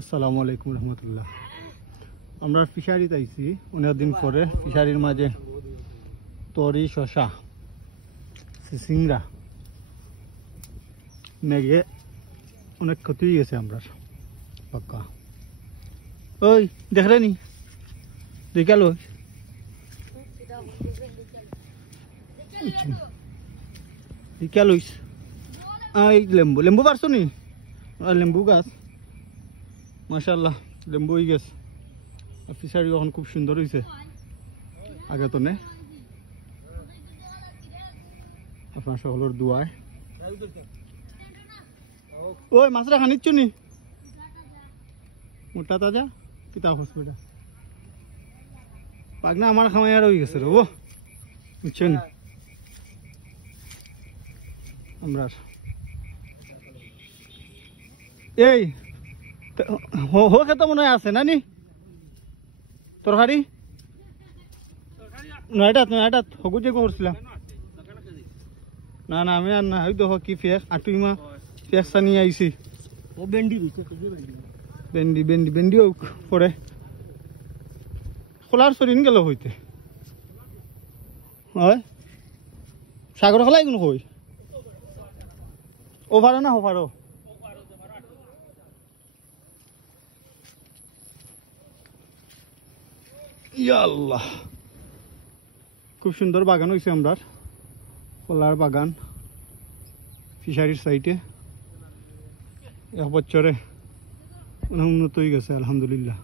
আসসালামু আলাইকুম রহমতুল্লাহ। আমরা ফিশারিতে আইছি অনেক দিন পরে। ফিশারির মাঝে তরি, শশা, সিংড়া, মেঘে অনেক ক্ষতি হয়ে গেছে আমরা পাক্কা। ওই দেখলে নি দেখাল দেখাল এই লেম্বু লেম্বু পারছো নি? লেম্বু গাছ মাশাআল্লাহ লেম্বু হয়ে গেছে। ফিশারি এখন খুব সুন্দর হয়েছে আগে তো নে। আপনার সকলের দোয়ায়। ওই মাছটা খানিচ্ছ নি মোটা তাজা কিতা হসপিটাল পাগনা আমার খামাই আর হয়ে গেছে রে ও বুঝছেন। আমরা এই হো খেতে মনে হয় আছে নানি তরকারি নয়টাত নয়টাত হগু যে করছিলাম না না আমি আর না ওই দেখো কি ফেস আটুইমা ফেসটা নিয়ে আইছি। ও ভেন্ডি ভেন্ডি ভেন্ডি ভেন্ডিও পরে খোলার সরিন গেল হইতে হয় সাগর খোলাই কোন কই ওভারও না ওভারও ইয়া আল্লাহ। খুব সুন্দর বাগান হয়েছে আমরা কলার বাগান ফিশারির সাইটে। এক বছরে অনেক উন্নত হয়ে গেছে আলহামদুলিল্লাহ।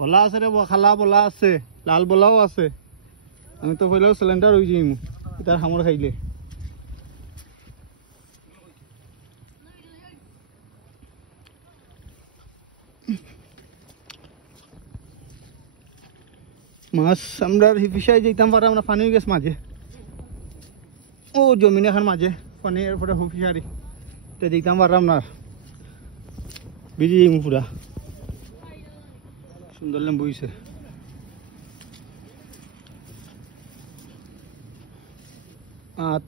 বলা আছে রে খালা বলা আছে, লাল বলাও আছে। আমি তো পয়লাও সিলিন্ডার হয়ে যাই তার হামর খাইলে। মাছ আমরা ফিশাই যেতাম পারে আমরা পানি হয়ে গেছে মাঝে ও জমিন এখন মাঝে পানি এরপরে ফিশারি তো যেতাম পারলাম না ভিজে যাই পুরা। সুন্দর লেম্বু হয়েছে।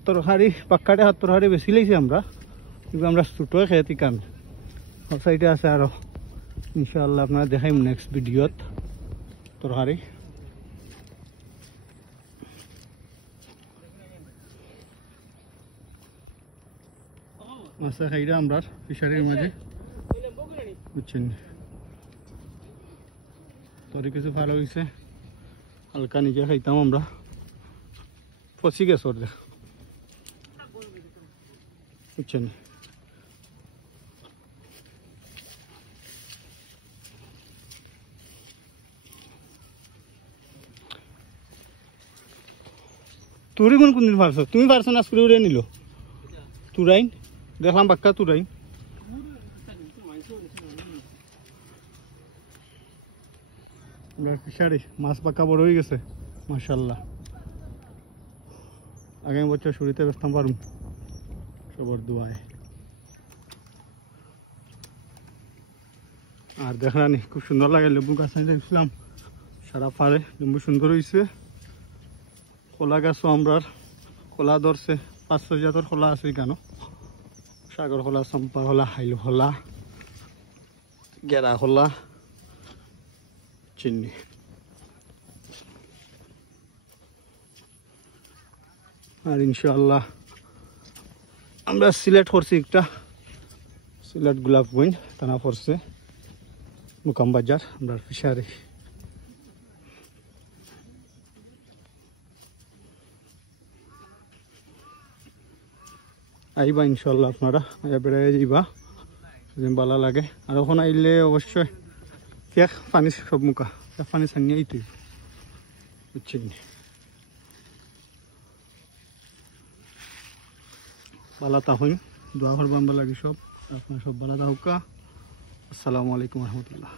তরকারি পাক্কাটে হাত তরকারি বেশি লাগছে আমরা কিন্তু আমরা ছোটোই খেয়ে কান সব সাইডে আছে আরো ইনশাআল্লাহ আপনারা দেখাইম নেক্সট ভিডিওত তরকারি। মাছা খাইরা আমরা ফিশারির মাঝে বুঝছেন। তরি কিছু ভালো হয়েছে হালকা নিজে খাইতাম আমরা পচি গেছে ওর বুঝছেন। তুরি কোনদিন পারছো? তুমি পারছো না স্কুলে উড়ে নিল তুরাইন দেখলাম বাক্কা তুরাইন। ফিশারি মাছ পাক্কা বড় হয়ে গেছে মাশাআল্লাহ। আগামী বছর শুরুতে ব্যস্তাম পারুম সবার দোয়ায়। আর দেখলানি খুব সুন্দর লাগে লেবু গাছ দেখছিলাম সারা পারে লেবু সুন্দর হয়েছে। খোলা গাছও আমরা খোলা ধরছে 5-6 জাতের খোলা আছে কেন সাগর খোলা, চম্পা খোলা, হাইল খোলা, গেরা খোলা, চিনি। আর ইনশাআল্লাহ আমরা সিলেট করছি একটা সিলেট গোলাপগঞ্জ থানা পড়ছে মুকাম বাজার আমরা ফিশারি। আইবা ইনশাল্লাহ আপনারা বেড়াই যাইবা যদি ভালো লাগে। আর ওখানে আইলে অবশ্যই এক পানি সব মুখা এক পানি ছানিয়ে আইতে বুঝছেন। ভালো থাকুন দোয়া করবেন লাগে সব আপনার সব ভালো থাকুকা। আসসালামু আলাইকুম রহমতুল্লাহ।